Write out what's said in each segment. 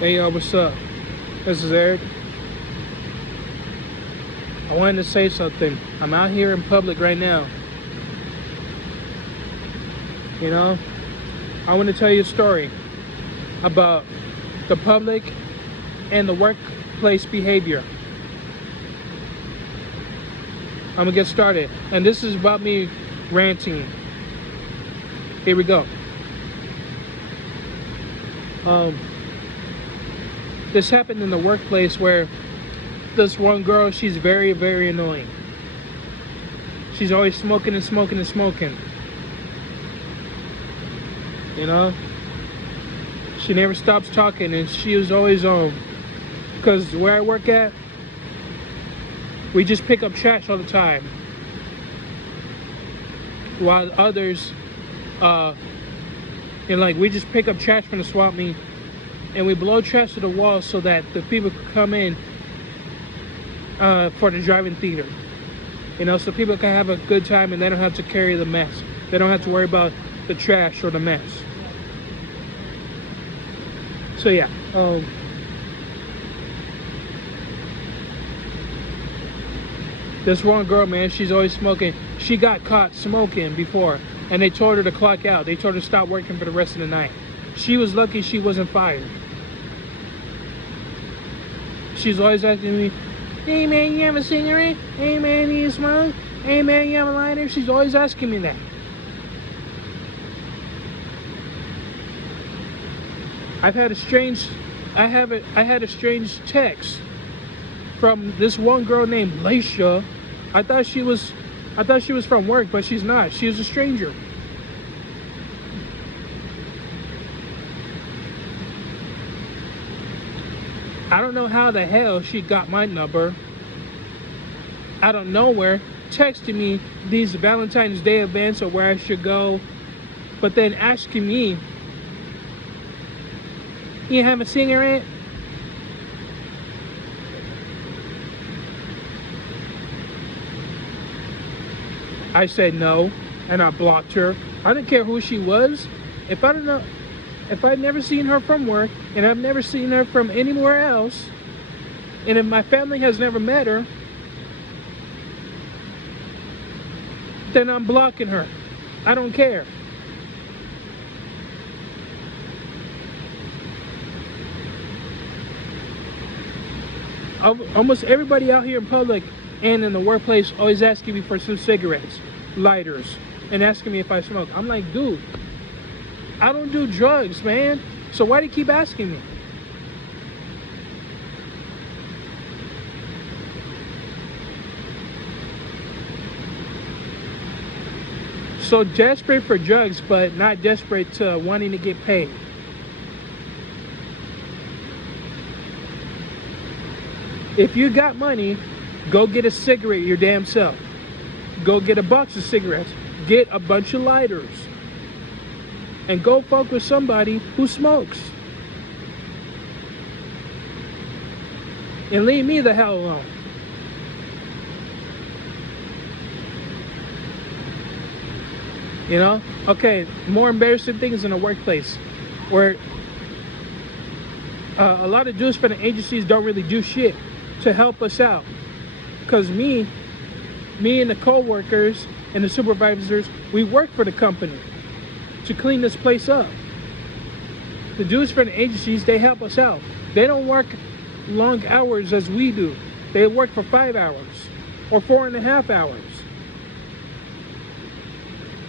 Hey y'all, what's up? This is Eric. I wanted to say something. I'm out here in public right now. You know, I want to tell you a story about the public and the workplace behavior. I'm gonna get started. And this is about me ranting. Here we go. This happened in the workplace where this one girl, she's very, very annoying. She's always smoking and smoking and smoking. You know? She never stops talking, and she was always because where I work at, we just pick up trash all the time. While others, we just pick up trash from the swap meet, and we blow trash to the wall so that the people can come in for the drive-in theater. You know, so people can have a good time and they don't have to carry the mess. They don't have to worry about the trash or the mess. So yeah, this one girl, man, she's always smoking. She got caught smoking before, and they told her to clock out. They told her to stop working for the rest of the night. She was lucky she wasn't fired. She's always asking me, hey man, you have a cigarette? Hey man, you smoke? Hey man, you have a lighter? She's always asking me that. I had a strange text from this one girl named Laisha. I thought she was from work, but she's not. She was a stranger. I don't know how the hell she got my number out of nowhere, texting me these Valentine's Day events or where I should go, but then asking me, you have a cigarette? I said no, and I blocked her. I didn't care who she was. If I've never seen her from work, and I've never seen her from anywhere else, and if my family has never met her, then I'm blocking her. I don't care. Almost everybody out here in public and in the workplace always asking me for some cigarettes, lighters, and asking me if I smoke. I'm like, dude, I don't do drugs, man. So why do you keep asking me? So desperate for drugs, but not desperate to wanting to get paid. If you got money, go get a cigarette your damn self. Go get a box of cigarettes. Get a bunch of lighters. And go fuck with somebody who smokes. And leave me the hell alone. You know? Okay, more embarrassing things in the workplace where a lot of dudes for the agencies don't really do shit to help us out. Because me and the co-workers and the supervisors, we work for the company to clean this place up. The dudes for the agencies, they help us out. They don't work long hours as we do. They work for 5 hours or 4.5 hours.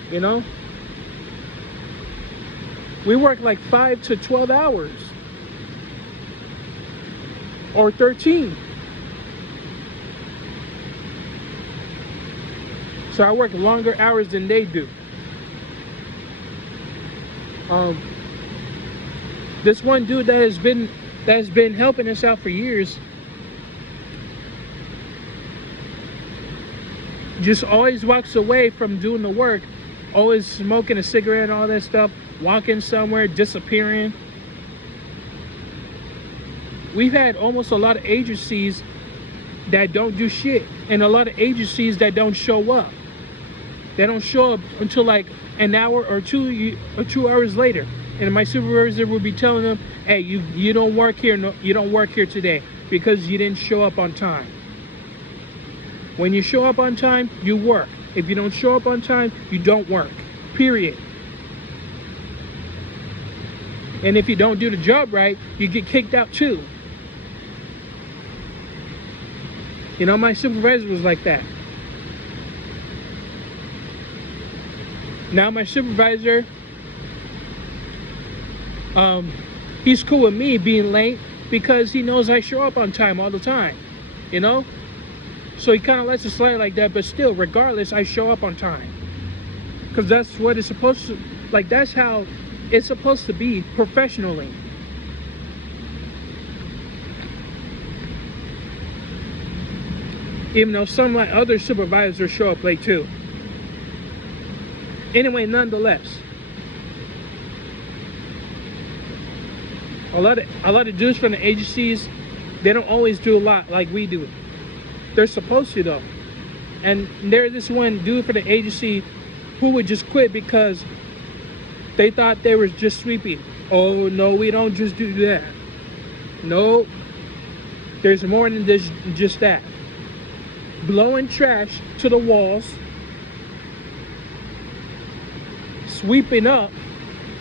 You know? We work like 5 to 12 hours. Or 13. So I work longer hours than they do. This one dude that has been helping us out for years just always walks away from doing the work, always smoking a cigarette and all that stuff, walking somewhere, disappearing. We've had almost a lot of agencies that don't do shit, and a lot of agencies that don't show up. They don't show up until like an hour or 2 hours later. and my supervisor would be telling them, hey, you don't work here, no, you don't work here today because you didn't show up on time. When you show up on time, you work. If you don't show up on time, you don't work, period. And if you don't do the job right, you get kicked out too. You know, my supervisor was like that. Now my supervisor, he's cool with me being late because he knows I show up on time all the time, you know? So he kind of lets it slide like that, but still, regardless, I show up on time. Because that's what it's supposed to, like, that's how it's supposed to be professionally. Even though some of my other supervisors show up late too. Anyway, nonetheless, a lot of dudes from the agencies, they don't always do a lot like we do. They're supposed to though. And there's this one dude for the agency who would just quit because they thought they were just sweeping. Oh no, we don't just do that. No, there's more than just that. Blowing trash to the walls, sweeping up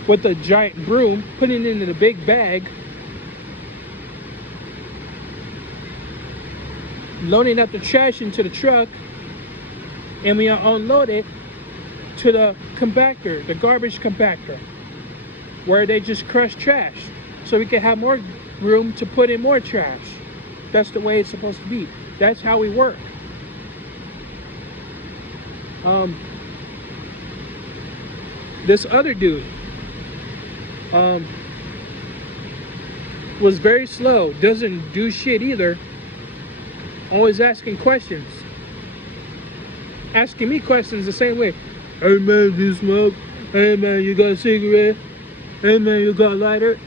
with a giant broom, putting it in a big bag, loading up the trash into the truck, and we unload it to the compactor, the garbage compactor, where they just crush trash so we can have more room to put in more trash. That's the way it's supposed to be. That's how we work. This other dude was very slow, doesn't do shit either, always asking questions, asking me questions the same way. Hey man, do you smoke? Hey man, you got a cigarette? Hey man, you got a lighter?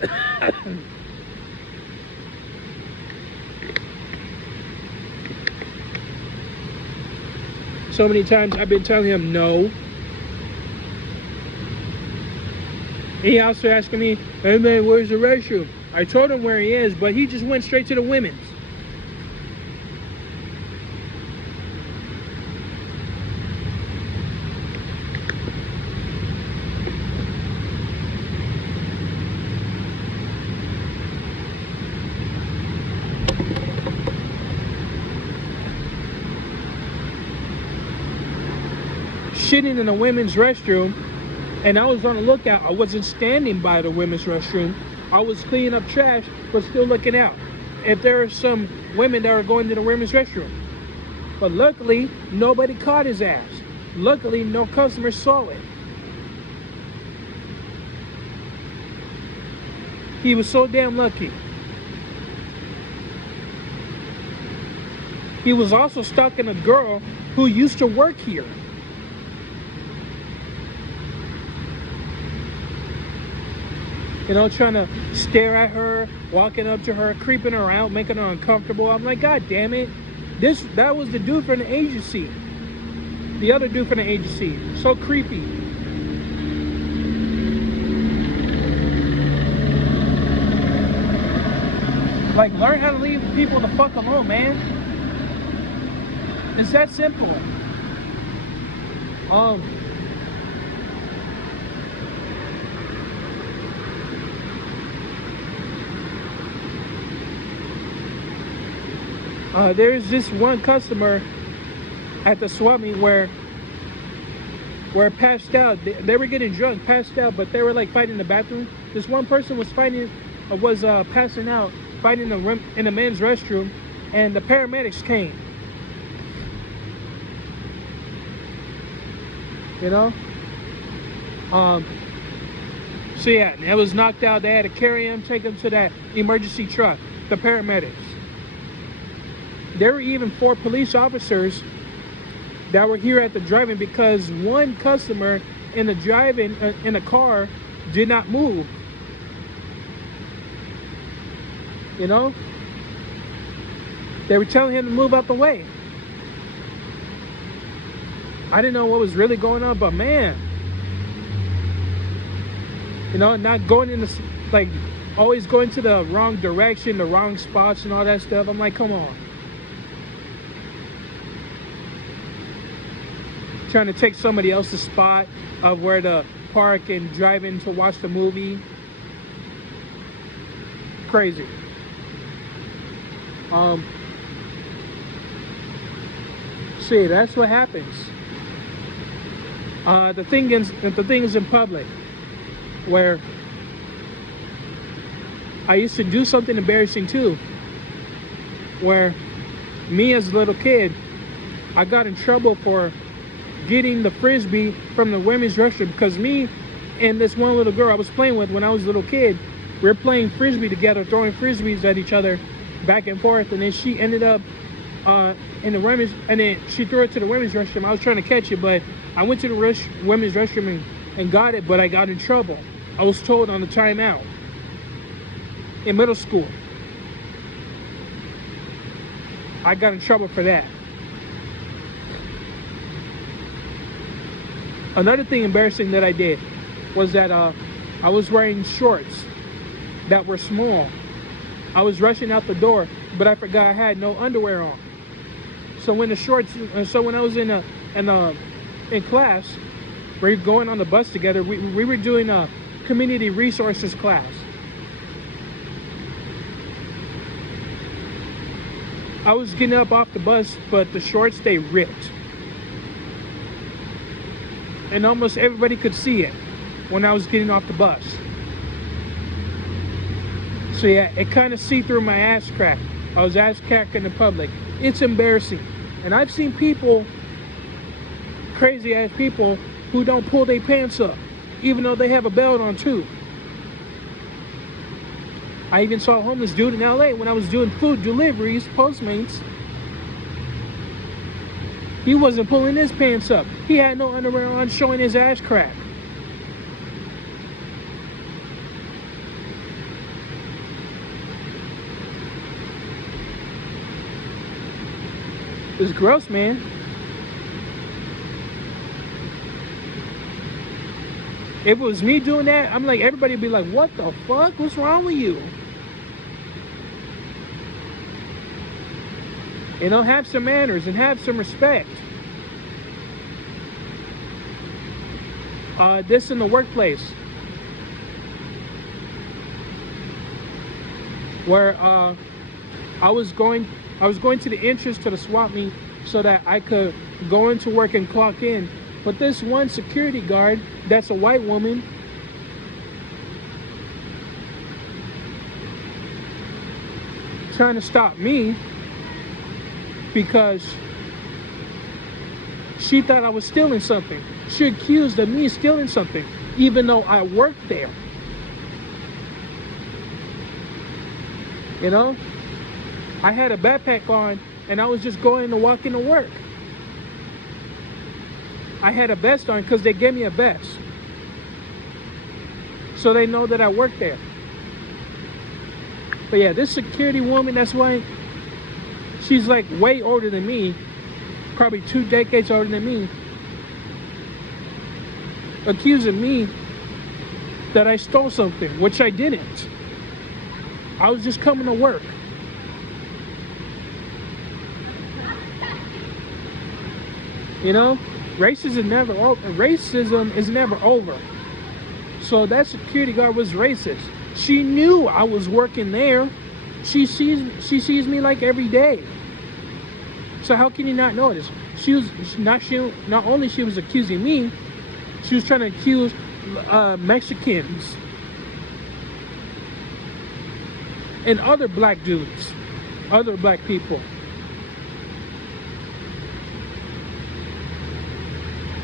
So many times I've been telling him no. He also asking me, hey man, where's the restroom? I told him where he is, but he just went straight to the women's. Shitting in the women's restroom, and I was on the lookout. I wasn't standing by the women's restroom. I was cleaning up trash, but still looking out if there were some women that were going to the women's restroom. But luckily, nobody caught his ass. Luckily, no customers saw it. He was so damn lucky. He was also stalking a girl who used to work here. You know, trying to stare at her, walking up to her, creeping her out, making her uncomfortable. I'm like, God damn it. That was the dude from the agency. The other dude from the agency. So creepy. Like, learn how to leave people the fuck alone, man. It's that simple. There's this one customer at the swap meet where passed out. They were getting drunk, passed out, but they were like fighting in the bathroom. This one person was passing out, fighting in the men's restroom, and the paramedics came. You know? So yeah, it was knocked out. They had to carry him, take him to that emergency truck, the paramedics. There were even 4 police officers that were here at the drive-in because one customer in the drive-in in a car did not move. You know? They were telling him to move out the way. I didn't know what was really going on, but man, You know, not going in the, like, always going to the wrong direction, the wrong spots and all that stuff. I'm like, come on. Trying to take somebody else's spot of where to park and drive in to watch the movie. Crazy. See, that's what happens. The thing is in public, where I used to do something embarrassing too, where me as a little kid, I got in trouble for getting the frisbee from the women's restroom, because me and this one little girl I was playing with when I was a little kid, we were playing frisbee together, throwing frisbees at each other back and forth, and then she ended up in the women's, and then she threw it to the women's restroom. I was trying to catch it, but I went to the women's restroom and got it, but I got in trouble. I was told on the timeout in middle school. I got in trouble for that. Another thing embarrassing that I did was that I was wearing shorts that were small. I was rushing out the door, but I forgot I had no underwear on. So when I was in class, we were going on the bus together. We were doing a community resources class. I was getting up off the bus, but the shorts, they ripped. And almost everybody could see it when I was getting off the bus. So yeah, it kind of see through my ass crack. I was ass cracking in public. It's embarrassing. And I've seen people, crazy ass people, who don't pull their pants up, even though they have a belt on too. I even saw a homeless dude in LA when I was doing food deliveries, Postmates. He wasn't pulling his pants up. He had no underwear on, showing his ass crack. It's gross, man. If it was me doing that, I'm like, everybody would be like, what the fuck? What's wrong with you? You know, have some manners and have some respect. This in the workplace, where I was going to the entrance to the swap meet so that I could go into work and clock in. But this one security guard, that's a white woman, trying to stop me because she thought I was stealing something. She accused of me stealing something, even though I worked there. You know? I had a backpack on and I was just going to walk into work. I had a vest on because they gave me a vest, so they know that I work there. But yeah, this security woman, that's why she's like way older than me, probably 2 decades older than me, accusing me that I stole something, which I didn't. I was just coming to work. You know, racism is never over. So that security guard was racist. She knew I was working there. She sees me like every day. So how can you not notice? Not only she was accusing me, she was trying to accuse Mexicans and other black dudes, other black people.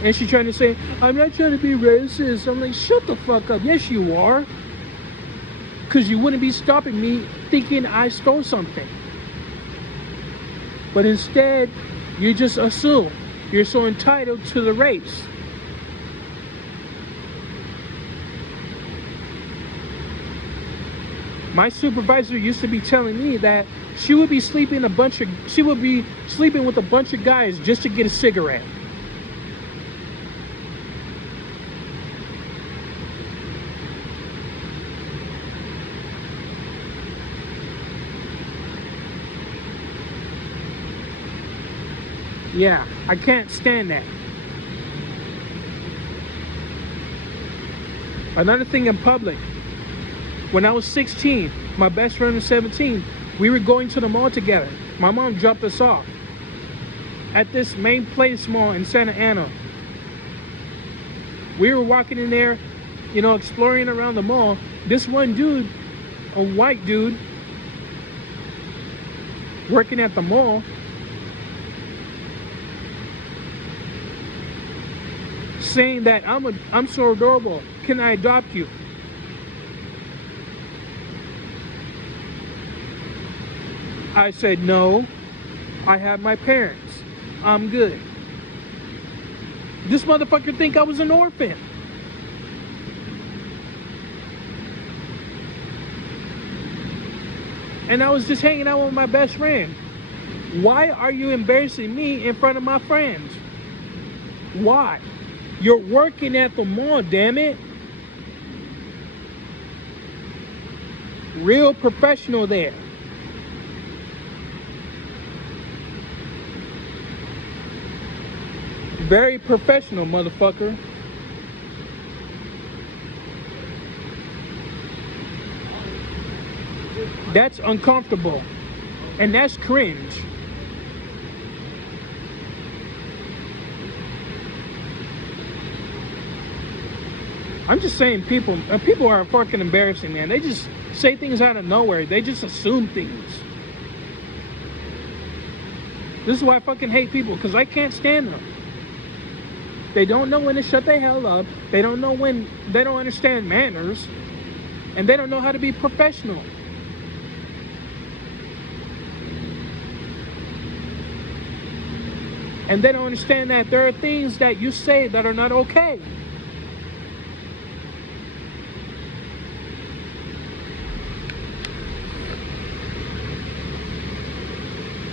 And she's trying to say, I'm not trying to be racist. I'm like, shut the fuck up. Yes, you are. Because you wouldn't be stopping me thinking I stole something. But instead, you just assume. You're so entitled to the race. My supervisor used to be telling me that she would be sleeping with a bunch of guys just to get a cigarette. Yeah, I can't stand that. Another thing in public, when I was 16, my best friend was 17, we were going to the mall together. My mom dropped us off at this main place mall in Santa Ana. We were walking in there, you know, exploring around the mall. This one dude, a white dude, working at the mall, saying that I'm so adorable, can I adopt you? I said, no, I have my parents, I'm good. This motherfucker think I was an orphan. And I was just hanging out with my best friend. Why are you embarrassing me in front of my friends? Why? You're working at the mall, damn it. Real professional there. Very professional, motherfucker. That's uncomfortable. And that's cringe. I'm just saying people are fucking embarrassing, man. They just say things out of nowhere. They just assume things. This is why I fucking hate people, because I can't stand them. They don't know when to shut the hell up. They don't know when, they don't understand manners. And they don't know how to be professional. And they don't understand that there are things that you say that are not okay.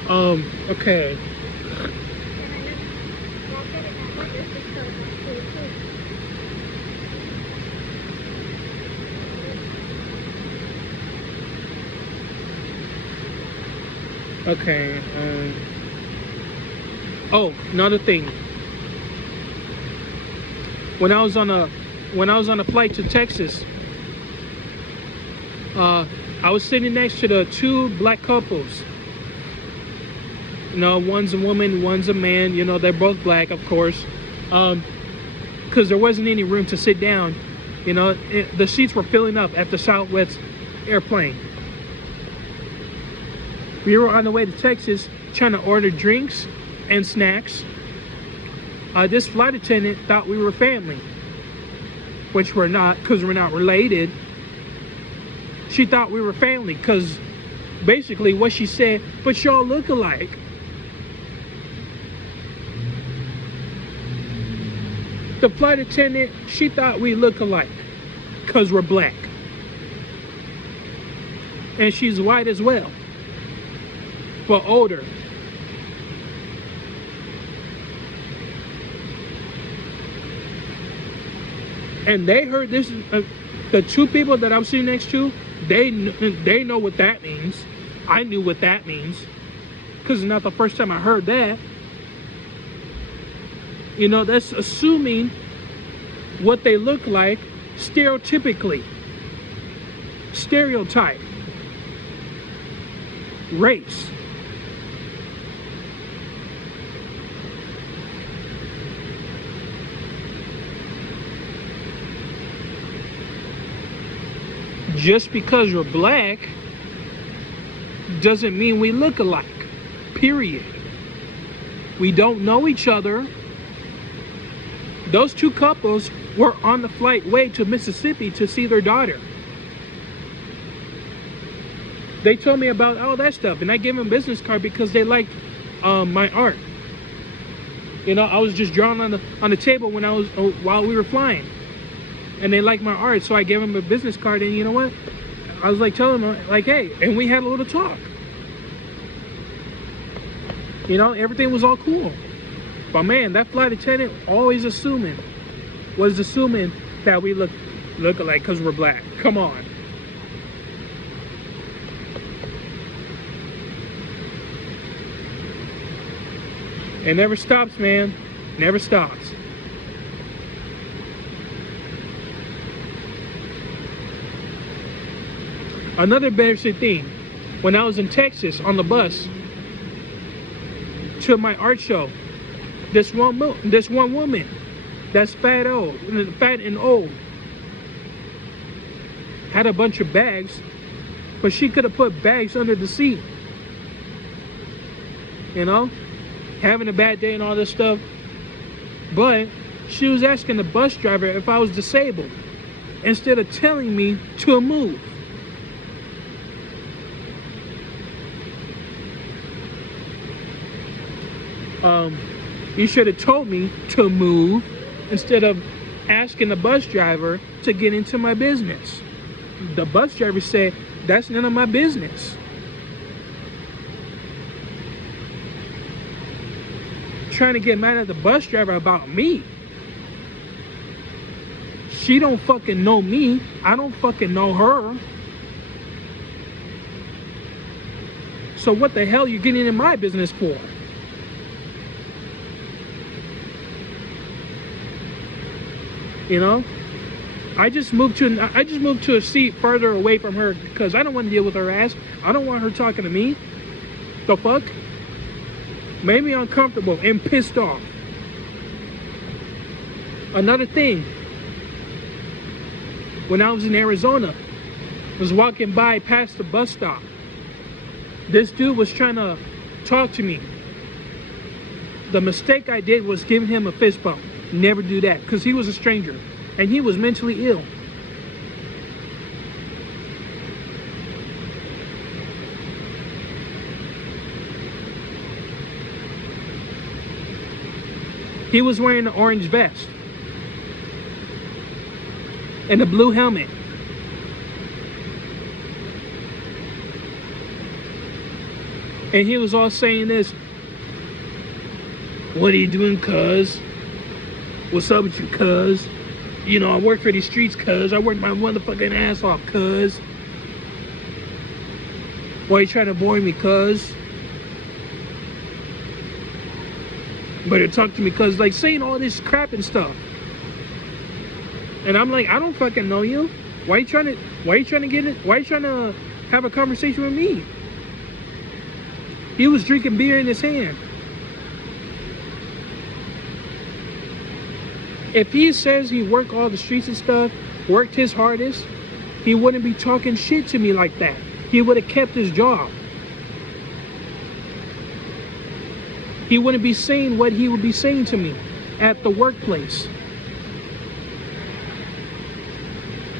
Okay. Okay, oh, another thing. When I was on a flight to Texas, I was sitting next to the two black couples. You know, one's a woman, one's a man. You know, they're both black, of course. Because there wasn't any room to sit down. You know, the seats were filling up at the Southwest airplane. We were on the way to Texas trying to order drinks and snacks. This flight attendant thought we were family, which we're not, because we're not related. She thought we were family because basically what she said, but y'all look alike. The flight attendant, she thought we look alike because we're black. And she's white as well, but older. And they heard this, the two people that I'm sitting next to, they know what that means. I knew what that means, because it's not the first time I heard that. You know, that's assuming what they look like stereotypically. Stereotype. Race. Just because you're black doesn't mean we look alike. Period. We don't know each other. Those two couples were on the flight way to Mississippi to see their daughter. They told me about all that stuff, and I gave them a business card because they liked my art. You know, I was just drawing on the table when while we were flying, and they liked my art, so I gave them a business card. And you know what? I was like telling them, like, hey, and we had a little talk. You know, everything was all cool. But man, that flight attendant was assuming that we look alike because we're black. Come on. It never stops, man. Never stops. Another embarrassing thing, when I was in Texas on the bus to my art show, this one woman that's fat and old had a bunch of bags, but she could have put bags under the seat. You know, having a bad day and all this stuff. But she was asking the bus driver if I was disabled instead of telling me to move. You should have told me to move instead of asking the bus driver to get into my business. The bus driver said, that's none of my business. Trying to get mad at the bus driver about me. She don't fucking know me. I don't fucking know her. So what the hell are you getting in my business for? You know, I just moved to a seat further away from her because I don't want to deal with her ass. I don't want her talking to me. The fuck? Made me uncomfortable and pissed off. Another thing, when I was in Arizona, I was walking by past the bus stop. This dude was trying to talk to me. The mistake I did was giving him a fist bump. Never do that, because he was a stranger and he was mentally ill. He was wearing an orange vest and a blue helmet. And he was all saying this, "What are you doing, cuz? What's up with you, cuz? You know, I work for these streets, cuz. I work my motherfucking ass off, cuz. Why are you trying to avoid me, cuz? Better talk to me, cuz." Like saying all this crap and stuff. And I'm like, I don't fucking know you. Why are you trying to get it? Why are you trying to have a conversation with me? He was drinking beer in his hand. If he says he worked all the streets and stuff, worked his hardest, he wouldn't be talking shit to me like that. He would have kept his job. He wouldn't be saying what he would be saying to me at the workplace.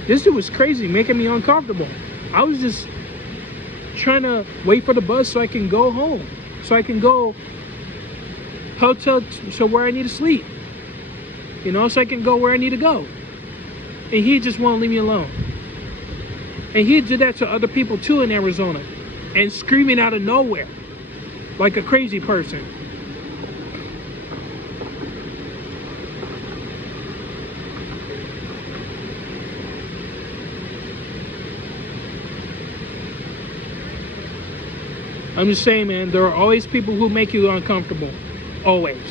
This dude was crazy, making me uncomfortable. I was just trying to wait for the bus so I can go home, so I can go hotel to where I need to sleep. You know, so I can go where I need to go. And he just won't leave me alone. And he did that to other people too in Arizona. And screaming out of nowhere. Like a crazy person. I'm just saying, man, there are always people who make you uncomfortable. Always.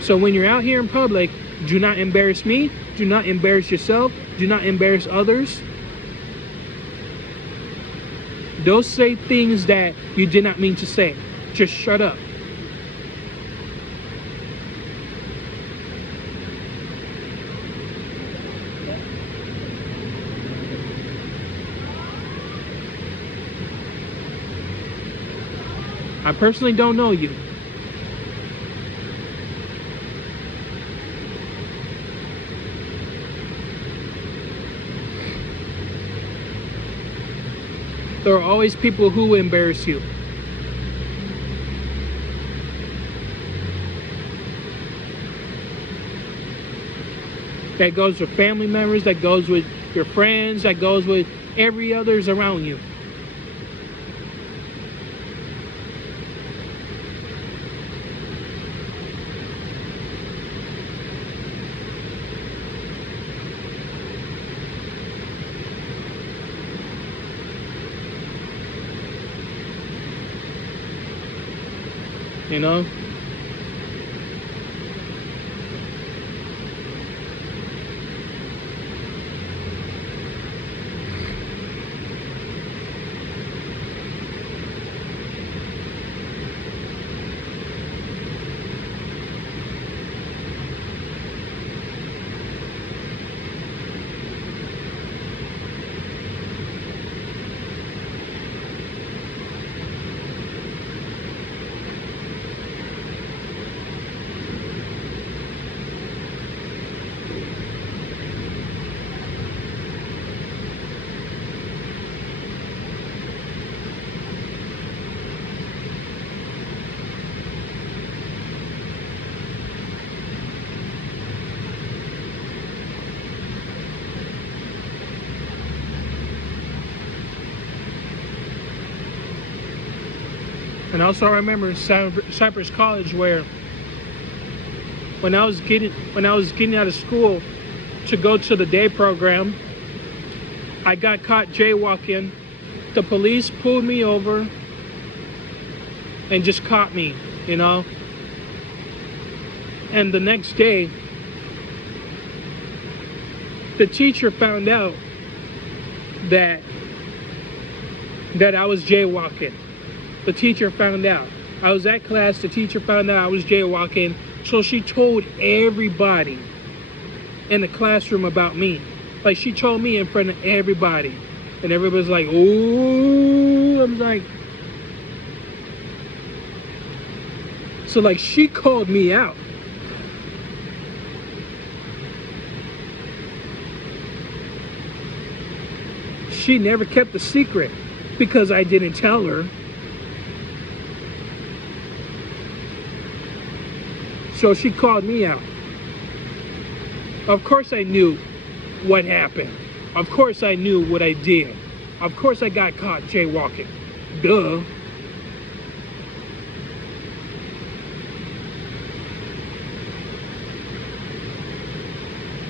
So when you're out here in public, do not embarrass me. Do not embarrass yourself. Do not embarrass others. Don't say things that you did not mean to say. Just shut up. I personally don't know you. There are always people who embarrass you. That goes with family members, that goes with your friends, that goes with every others around you. you know? And also I remember Cypress College, where when I was getting out of school to go to the day program, I got caught jaywalking. The police pulled me over and just caught me, you know. And the next day, the teacher found out that I was jaywalking. The teacher found out. I was at class, the teacher found out I was jaywalking, so she told everybody in the classroom about me. Like, she told me in front of everybody. And everybody's like, ooh, I'm like... So, like, she called me out. She never kept a secret because I didn't tell her. So she called me out. Of course I knew what happened. Of course I knew what I did. Of course I got caught jaywalking. Duh.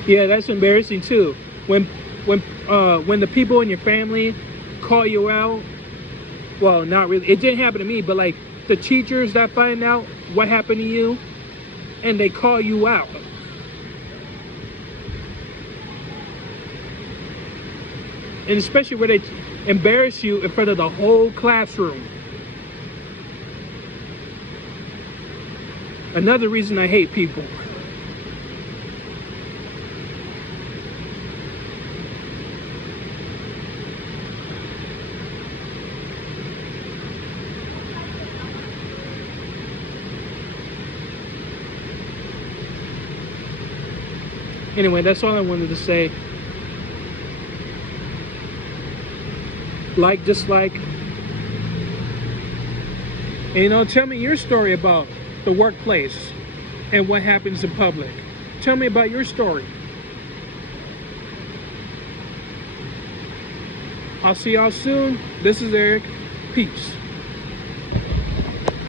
Yeah, that's embarrassing too. When the people in your family call you out, well, not really. It didn't happen to me, but like the teachers that find out what happened to you, and they call you out. And especially where they embarrass you in front of the whole classroom. Another reason I hate people. Anyway, that's all I wanted to say. Like, dislike. And, you know, tell me your story about the workplace and what happens in public. Tell me about your story. I'll see y'all soon. This is Eric. Peace.